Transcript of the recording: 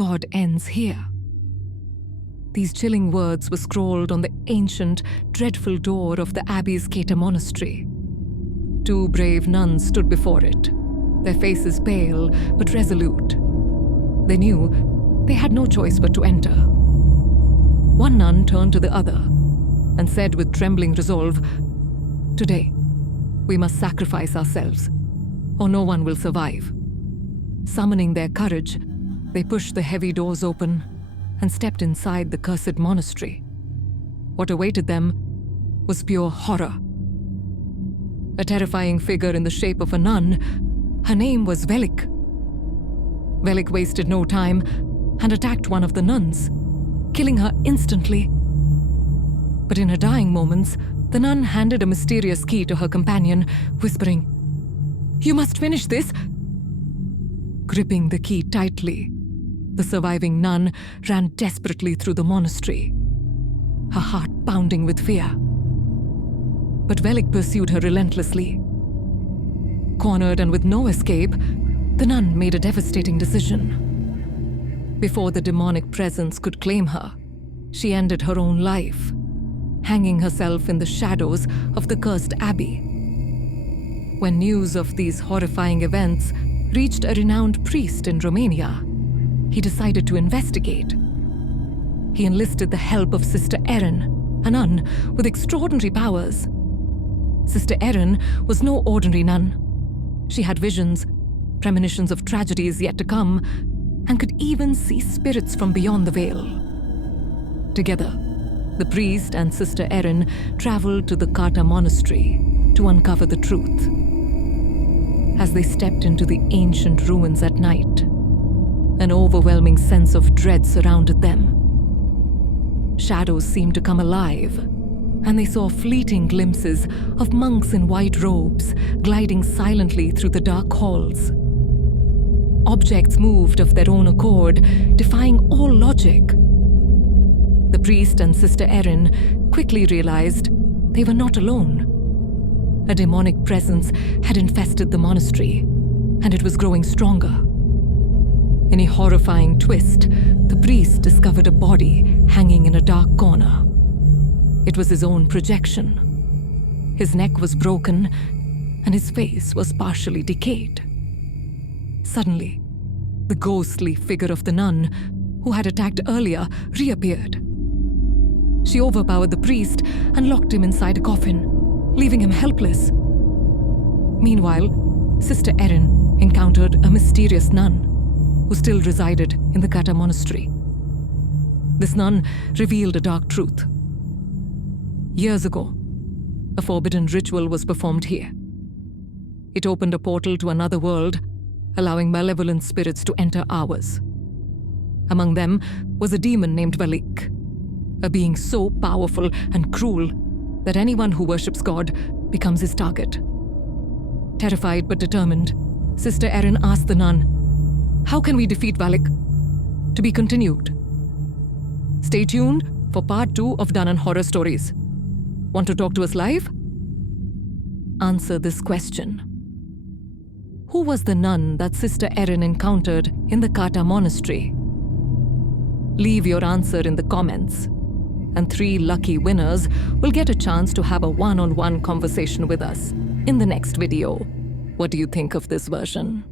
God ends here." These chilling words were scrawled on the ancient, dreadful door of the abbey's Kata Monastery. Two brave nuns stood before it, their faces pale but resolute. They knew they had no choice but to enter. One nun turned to the other and said with trembling resolve, "Today, we must sacrifice ourselves, or no one will survive." Summoning their courage, they pushed the heavy doors open and stepped inside the cursed monastery. What awaited them was pure horror. A terrifying figure in the shape of a nun, her name was Valik. Valik wasted no time and attacked one of the nuns, killing her instantly. But in her dying moments, the nun handed a mysterious key to her companion, whispering, "You must finish this." Gripping the key tightly, the surviving nun ran desperately through the monastery, her heart pounding with fear. But Valik pursued her relentlessly. Cornered and with no escape, the nun made a devastating decision. Before the demonic presence could claim her, she ended her own life, hanging herself in the shadows of the cursed abbey. When news of these horrifying events reached a renowned priest in Romania, he decided to investigate. He enlisted the help of Sister Erin, a nun with extraordinary powers. Sister Erin was no ordinary nun. She had visions, premonitions of tragedies yet to come, and could even see spirits from beyond the veil. Together, the priest and Sister Erin traveled to the Kata Monastery to uncover the truth. As they stepped into the ancient ruins at night, an overwhelming sense of dread surrounded them. Shadows seemed to come alive, and they saw fleeting glimpses of monks in white robes gliding silently through the dark halls. Objects moved of their own accord, defying all logic. The priest and Sister Erin quickly realized they were not alone. A demonic presence had infested the monastery, and it was growing stronger. In a horrifying twist, the priest discovered a body hanging in a dark corner. It was his own projection. His neck was broken, and his face was partially decayed. Suddenly, the ghostly figure of the nun who had attacked earlier reappeared. She overpowered the priest and locked him inside a coffin, leaving him helpless. Meanwhile, Sister Erin encountered a mysterious nun who still resided in the Kata Monastery. This nun revealed a dark truth. Years ago, a forbidden ritual was performed here. It opened a portal to another world, allowing malevolent spirits to enter ours. Among them was a demon named Valik, a being so powerful and cruel that anyone who worships God becomes his target. Terrified but determined, Sister Erin asked the nun, "How can we defeat Valik?" To be continued. Stay tuned for part 2 of Dhanan Horror Stories. Want to talk to us live? Answer this question. Who was the nun that Sister Erin encountered in the Kata Monastery? Leave your answer in the comments, and 3 lucky winners will get a chance to have a one-on-one conversation with us in the next video. What do you think of this version?